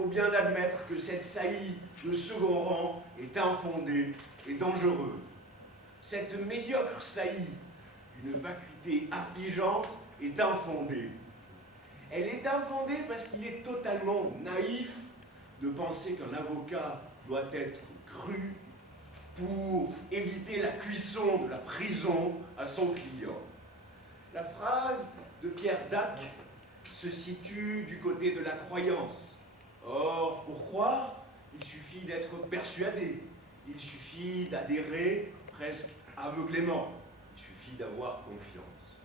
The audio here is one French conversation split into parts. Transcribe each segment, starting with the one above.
faut bien admettre que cette saillie de second rang est infondée et dangereuse. Cette médiocre saillie, d'une vacuité affligeante, est infondée. Elle est infondée parce qu'il est totalement naïf de penser qu'un avocat doit être cru pour éviter la cuisson de la prison à son client. La phrase de Pierre Dac se situe du côté de la croyance. Or, pour croire, il suffit d'être persuadé, il suffit d'adhérer presque aveuglément, il suffit d'avoir confiance.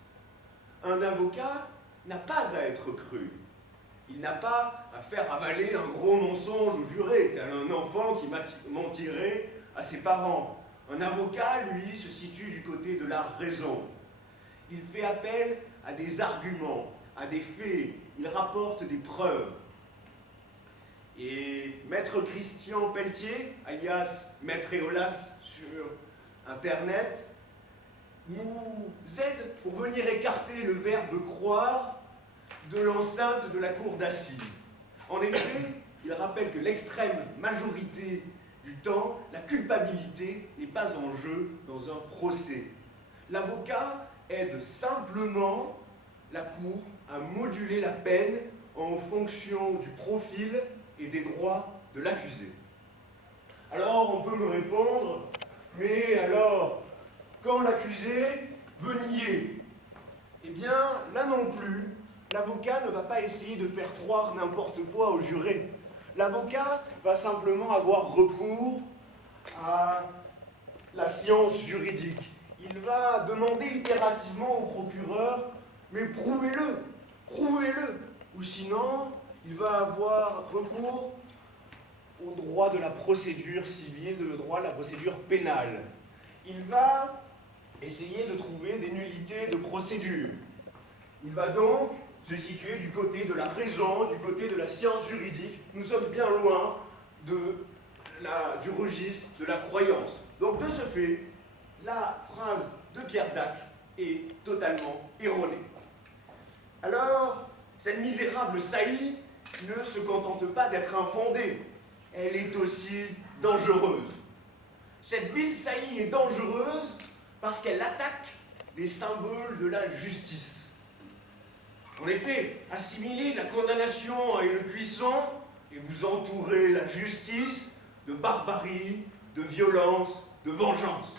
Un avocat n'a pas à être cru. Il n'a pas à faire avaler un gros mensonge au juré, tel un enfant qui mentirait à ses parents. Un avocat, lui, se situe du côté de la raison. Il fait appel à des arguments, à des faits, il rapporte des preuves. Et Maître Christian Pelletier, alias Maître Éolas sur Internet, nous aide pour venir écarter le verbe croire de l'enceinte de la cour d'assises. En effet, il rappelle que l'extrême majorité du temps, la culpabilité n'est pas en jeu dans un procès. L'avocat aide simplement la cour à moduler la peine en fonction du profil et des droits de l'accusé. Alors, on peut me répondre, mais alors, quand l'accusé veut nier, eh bien, là non plus, l'avocat ne va pas essayer de faire croire n'importe quoi au juré. L'avocat va simplement avoir recours à la science juridique. Il va demander itérativement au procureur « mais prouvez-le, prouvez-le » ou sinon, il va avoir recours au droit de la procédure civile, le droit de la procédure pénale. Il va essayer de trouver des nullités de procédure. Il va donc se situer du côté de la raison, du côté de la science juridique. Nous sommes bien loin du registre de la croyance. Donc de ce fait, la phrase de Pierre Dac est totalement erronée. Alors, cette misérable saillie ne se contente pas d'être infondée, elle est aussi dangereuse. Cette vile saillie est dangereuse parce qu'elle attaque les symboles de la justice. En effet, assimiler la condamnation à une cuisson et vous entourer la justice de barbarie, de violence, de vengeance.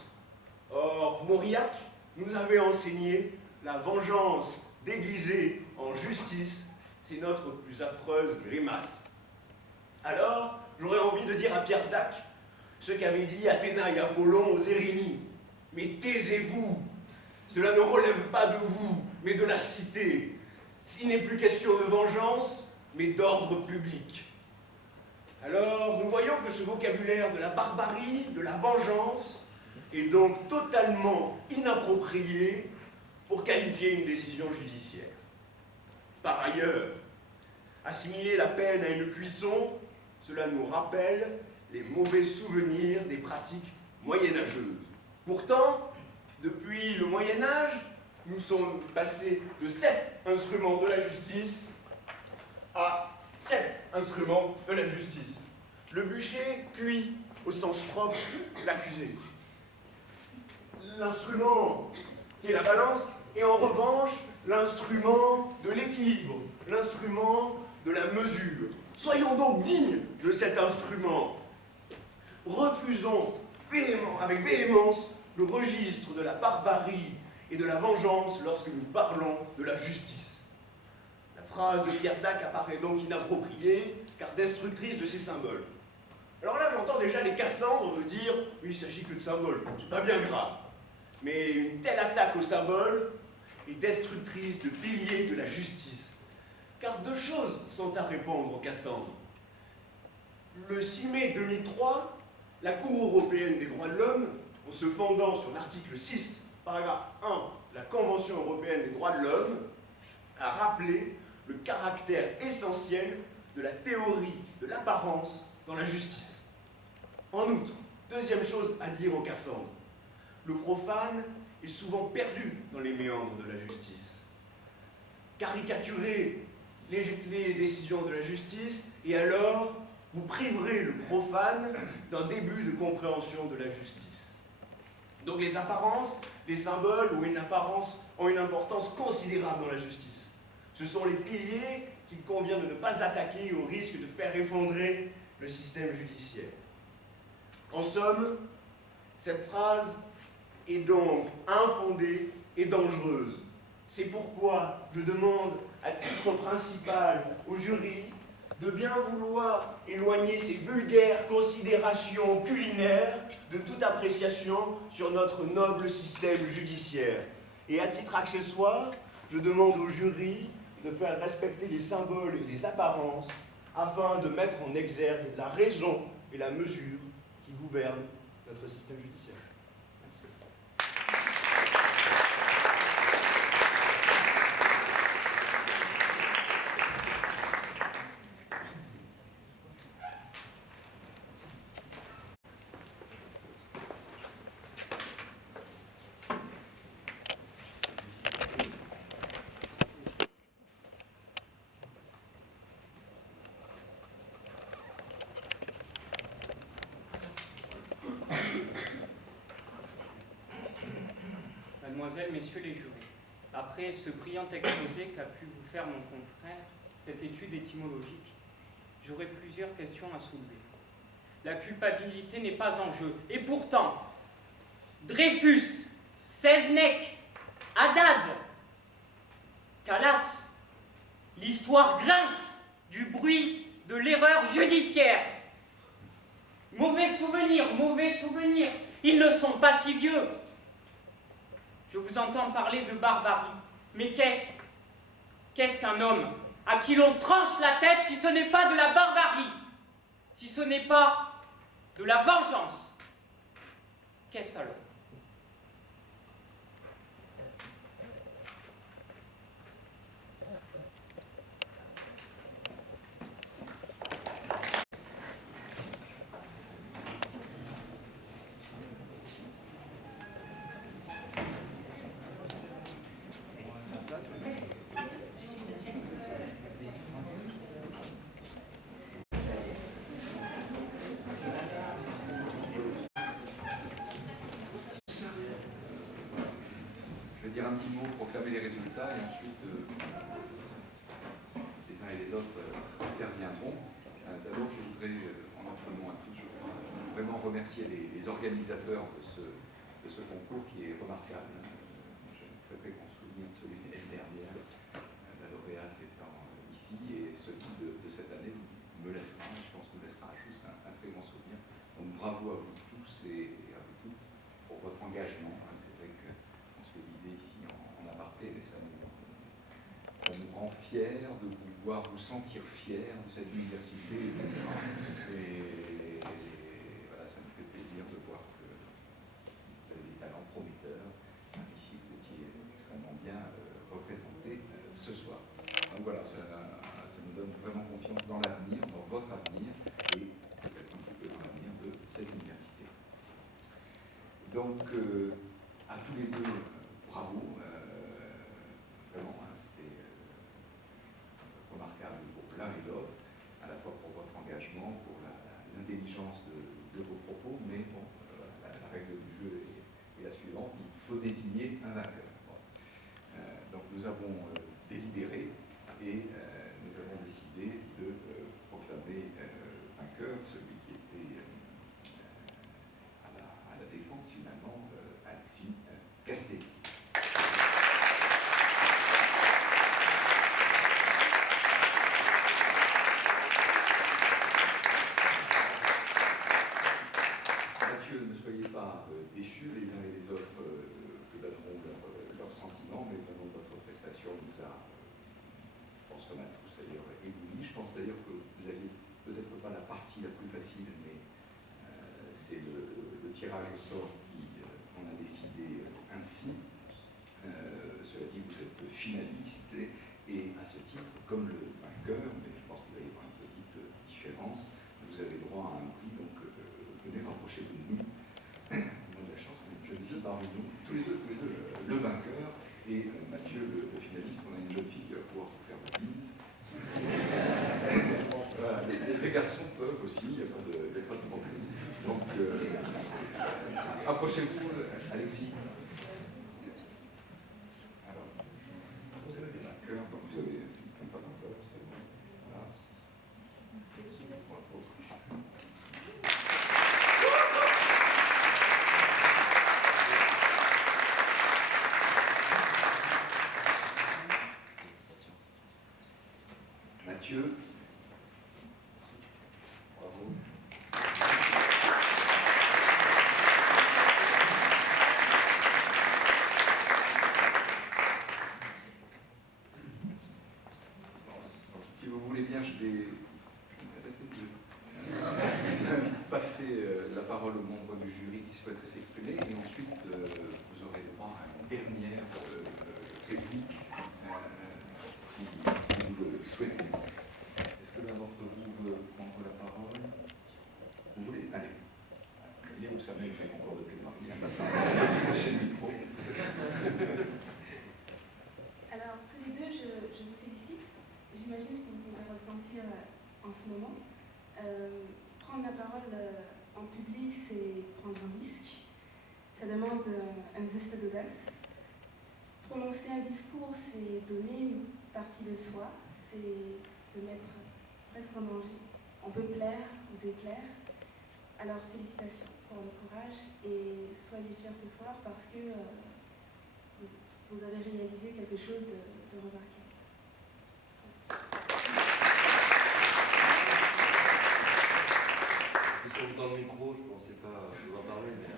Or, Mauriac nous avait enseigné la vengeance déguisée en justice, c'est notre plus affreuse grimace. Alors, j'aurais envie de dire à Pierre Dac ce qu'avaient dit Athéna et Apollon aux Érénies. Mais taisez-vous, cela ne relève pas de vous, mais de la cité. S'il n'est plus question de vengeance, mais d'ordre public. Alors, nous voyons que ce vocabulaire de la barbarie, de la vengeance, est donc totalement inapproprié pour qualifier une décision judiciaire. Par ailleurs, assimiler la peine à une cuisson, cela nous rappelle les mauvais souvenirs des pratiques moyenâgeuses. Pourtant, depuis le Moyen-Âge, nous sommes passés de 7 instruments de la justice à 7 instruments de la justice. Le bûcher cuit au sens propre l'accusé. L'instrument qui est la balance est en revanche l'instrument de l'équilibre, l'instrument de la mesure. Soyons donc dignes de cet instrument. Refusons avec véhémence le registre de la barbarie et de la vengeance lorsque nous parlons de la justice. La phrase de Pierre Dac apparaît donc inappropriée, car destructrice de ces symboles. Alors là, j'entends déjà les Cassandres me dire « oui, il s'agit que de symboles, c'est pas bien grave ». Mais une telle attaque aux symboles est destructrice de piliers de la justice. Car deux choses sont à répondre aux Cassandres. Le 6 mai 2003, la Cour européenne des droits de l'homme, en se fondant sur l'article 6, paragraphe 1 de la Convention européenne des droits de l'homme, a rappelé le caractère essentiel de la théorie de l'apparence dans la justice. En outre, deuxième chose à dire aux Cassandres, le profane est souvent perdu dans les méandres de la justice. Caricaturer les décisions de la justice, et alors vous priverez le profane d'un début de compréhension de la justice. Donc les apparences, les symboles ont une importance considérable dans la justice. Ce sont les piliers qu'il convient de ne pas attaquer au risque de faire effondrer le système judiciaire. En somme, cette phrase est donc infondée et dangereuse. C'est pourquoi je demande à titre principal au jury de bien vouloir éloigner ces vulgaires considérations culinaires de toute appréciation sur notre noble système judiciaire. Et à titre accessoire, je demande au jury de faire respecter les symboles et les apparences afin de mettre en exergue la raison et la mesure qui gouvernent notre système judiciaire. Merci. Mademoiselles, Messieurs les jurés, après ce brillant exposé qu'a pu vous faire mon confrère, cette étude étymologique, j'aurais plusieurs questions à soulever. La culpabilité n'est pas en jeu. Et pourtant, Dreyfus, Seznec, Haddad, Calas, l'histoire grince du bruit de l'erreur judiciaire. Mauvais souvenir, ils ne sont pas si vieux. Je vous entends parler de barbarie, mais qu'est-ce qu'un homme à qui l'on tranche la tête si ce n'est pas de la barbarie, si ce n'est pas de la vengeance? Qu'est-ce alors? Dire un petit mot, proclamer les résultats et ensuite les uns et les autres interviendront. D'abord, je voudrais, en apprenant à tous, vraiment remercier les organisateurs de ce concours qui est remarquable. J'ai un très très grand souvenir de celui de l'année dernière, la lauréate étant ici, et celui de cette année me laissera, je pense, nous laissera juste un très grand souvenir. Donc bravo à vous tous et à vous toutes pour votre engagement. C'est vrai que le disait ici en aparté, mais ça nous rend fiers de vous voir, vous sentir fiers de cette université, etc. Et voilà, ça me fait plaisir de voir que vous avez des talents prometteurs. Ici, vous étiez extrêmement bien représentés ce soir. Donc voilà, ça nous donne vraiment confiance dans l'avenir, dans votre avenir, et peut-être un petit peu dans l'avenir de cette université. Donc, à tous les deux, bravo, vraiment, c'était remarquable pour l'un et l'autre, à la fois pour votre engagement, pour l'intelligence de vos propos, mais bon, la règle du jeu est la suivante, il faut désigner un vainqueur. Bon. Donc nous avons délibéré et nous avons décidé de proclamer vainqueur celui qui était à la défense finalement, Alexis Castelli. Ne soyez pas déçus les uns et les autres que donneront leurs sentiments, mais vraiment votre prestation nous a, je pense qu'on a tous d'ailleurs ébloui. Je pense d'ailleurs que vous aviez peut-être pas la partie la plus facile, mais c'est le tirage au sort qui on a décidé ainsi. Cela dit, vous êtes finaliste et à ce titre, comme le vainqueur, mais je pense qu'il va y avoir une petite différence, vous avez droit à un prix, donc venez rapprocher de nous. On a de la chance, on a une jeune fille parmi nous, tous les deux, le vainqueur, et Mathieu, le finaliste, on a une jeune fille qui va pouvoir vous faire de bise. garçons peuvent aussi, il n'y a pas de problème. Donc, approchez-vous, Alexis. Alors, vous avez des marqueurs, donc vous avez pas d'enveloppe, c'est bon. Voilà. Mathieu. Bravo. Bon, si vous voulez bien, je vais passer la parole aux membres du jury qui souhaiteraient s'exprimer et ensuite vous aurez droit à une dernière réplique si vous le souhaitez. Est-ce que l'un d'entre vous veut prendre la parole? Vous voulez? Allez. Il est où ça met que c'est concours de plaidoirie? Chez le micro. Alors, tous les deux, je vous félicite. J'imagine que vous pouvez ressentir en ce moment. Prendre la parole en public, c'est prendre un risque. Ça demande un zeste d'audace. Prononcer un discours, c'est donner une partie de soi, c'est se mettre presque en danger. On peut plaire ou déplaire. Alors, félicitations pour le courage et soyez fiers ce soir parce que vous avez réalisé quelque chose de remarquable. Dans le micro, je ne pensais pas pouvoir parler, mais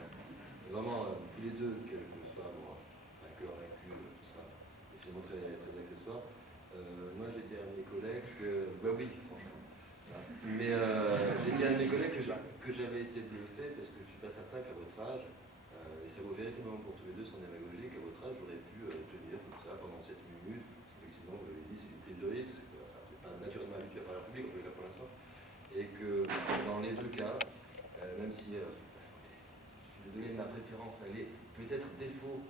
vraiment, tous les deux, quel que soit un cœur, un cul, tout ça, est finalement très, très accessoire. Moi, j'ai dit à mes collègues que, bah oui, franchement. Mais j'ai dit à mes collègues que j'avais été bluffé parce que je ne suis pas certain qu'à votre âge, et ça vaut véritablement pour tous les deux sans démagogie, qu'à votre âge, j'aurais pu tenir comme ça pendant 7 minutes. Effectivement, vous l'avez dit, c'est une prise de risque, c'est pas naturellement habitué à parler en public, en tout cas pour l'instant. Et que dans les deux cas, même si je suis désolé, ma préférence, elle est peut-être défaut,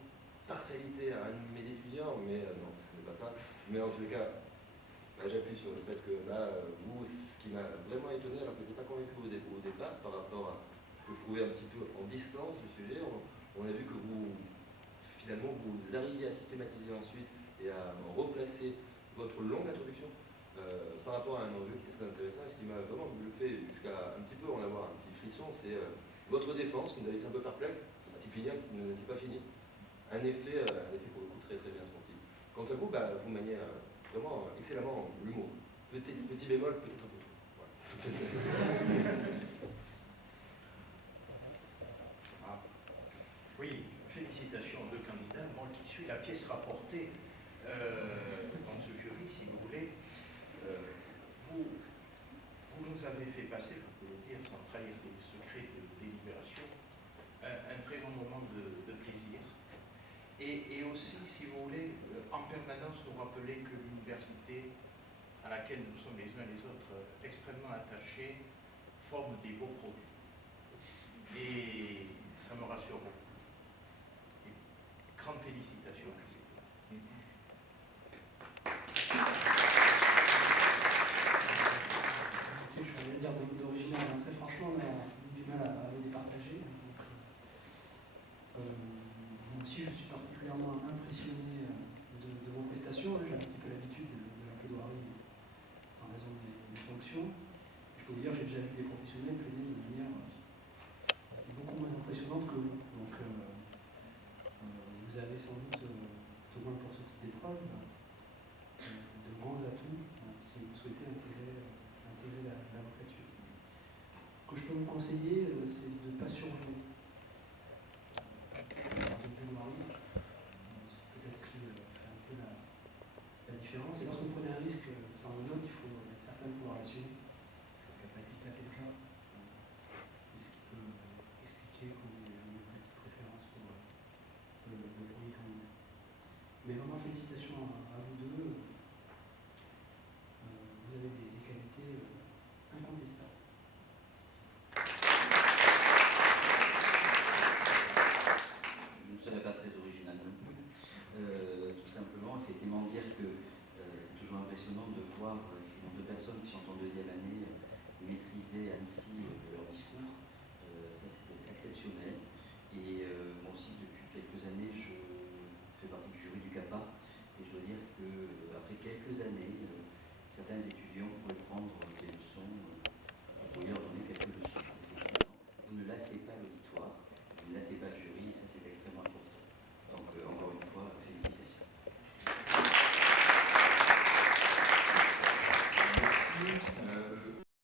partialité à un de mes étudiants, mais non, ce n'est pas ça. Mais en tous les cas, j'appuie sur le fait que là, vous, ce qui m'a vraiment étonné, alors que je n'étais pas convaincu au départ par rapport à ce que je trouvais un petit peu en distance du sujet, on a vu que vous, finalement, vous arriviez à systématiser ensuite et à replacer votre longue introduction par rapport à un enjeu qui est très intéressant. Et ce qui m'a vraiment bluffé jusqu'à un petit peu en avoir un petit frisson, c'est votre défense qui nous a laissé un peu perplexe. A-t-il fini, n'a-t-il pas fini? Un effet pour le coup très très bien senti. Quant à vous, vous maniez vraiment excellemment l'humour. Petit bémol, peut-être un peu trop. Voilà. Oui, félicitations aux deux candidats. Moi qui suis la pièce rapportée dans ce jury, si vous voulez, vous nous avez fait passer, je peux le dire, sans trahir des secrets de délibération, un très bon moment de plaisir. Et aussi, si vous voulez, en permanence nous rappeler que l'université à laquelle nous sommes les uns et les autres extrêmement attachés forme des beaux produits. Et ça me rassure beaucoup. Et grande félicitations. Je vais dire d'original, très franchement, on a eu du mal à les départager. Moi aussi, je suis particulièrement impressionné de vos prestations. J'ai un petit peu l'habitude de la plaidoirie en raison des fonctions. Je peux vous dire, j'ai déjà vu des professionnels plaider de manière beaucoup moins impressionnante que vous. Donc, vous avez sans doute, au moins pour ce type d'épreuve, de grands atouts si vous souhaitez intégrer l'avocature. Ce que je peux vous conseiller, c'est de ne pas surjouer. Peut-être ce qui fait un peu la différence. Et lorsque vous prenez un risque sans un autre, il faut être certain de pouvoir l'assumer. Parce qu'il n'a pas été tout à fait le cas. Ce qui peut expliquer qu'on ait une petite préférence pour le premier candidat. Mais vraiment, félicitations à vous deux. Vous avez des qualités incontestables. ainsi de leur discours. Ça, c'était exceptionnel.